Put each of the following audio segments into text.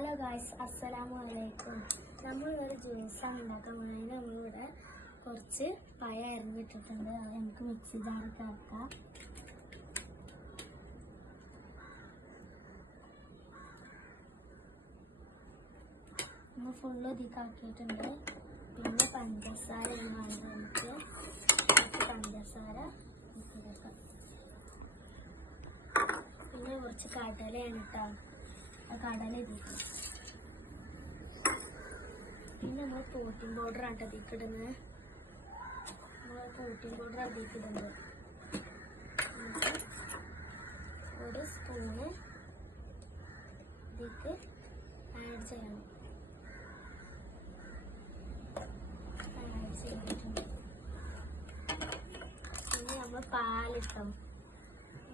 Hello guys, അസ്സലാമു അലൈക്കും. നമ്മളിവിടെ ജ്യൂസാണ് ഉണ്ടാക്കാൻ പോകുന്നത്. നമ്മളിവിടെ കുറച്ച് പഴം അരിഞ്ഞിട്ടിട്ടുണ്ട്. അത് നമുക്ക് മിക്സി ജാറിലേക്ക് ആക്കാം. നമ്മൾ ഫുള്ള് ഇതിക്കാക്കിയിട്ടുണ്ട്. പിന്നെ പഞ്ചസാര വേണം നമുക്ക്. പഞ്ചസാര ഇടാം. പിന്നെ കുറച്ച് കടലയാണ് കേട്ടോ. കടല ഇതിക്ക്. പിന്നെ നമ്മൾ പ്രോട്ടീൻ പൗഡർ ആണ് ഇതിക്കിടുന്നത്. പ്രോട്ടീൻ പൗഡർ അതിക്കിടുന്നത് ഒരു സ്പൂണ് ഇതിക്ക് ആഡ് ചെയ്യണം. ആഡ് ചെയ്തിട്ടുണ്ട്. പിന്നെ നമ്മൾ പാലിട്ടോ.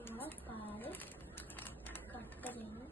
നമ്മൾ പാല് കട്ട ചെയ്യണം.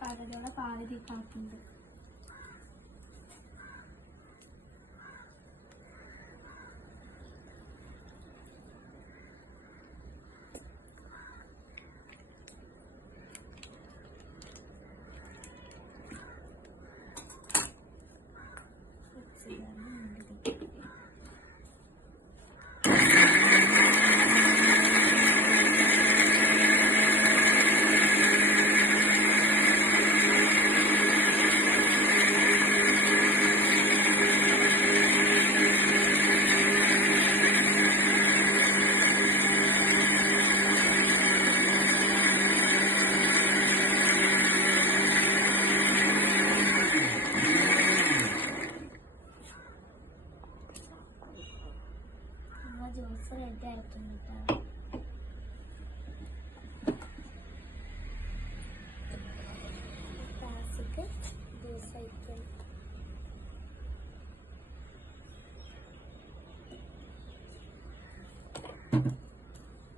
കടലയുടെ പാല് തീക്കാക്കുന്നുണ്ട്. ജ്യൂസ് റെഡി ആയിട്ടുണ്ട് കേട്ടോ. ക്ലാസ്സിക്ക് ജ്യൂസ് ആയിരിക്കും.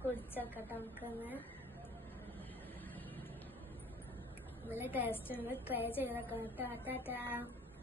കുടിച്ചോക്കട്ടെ നമുക്കൊന്ന്. നല്ല ടേസ്റ്റ് ഉണ്ട്. ട്രൈ ചെയ്തൊക്കെ. ടാറ്റാ.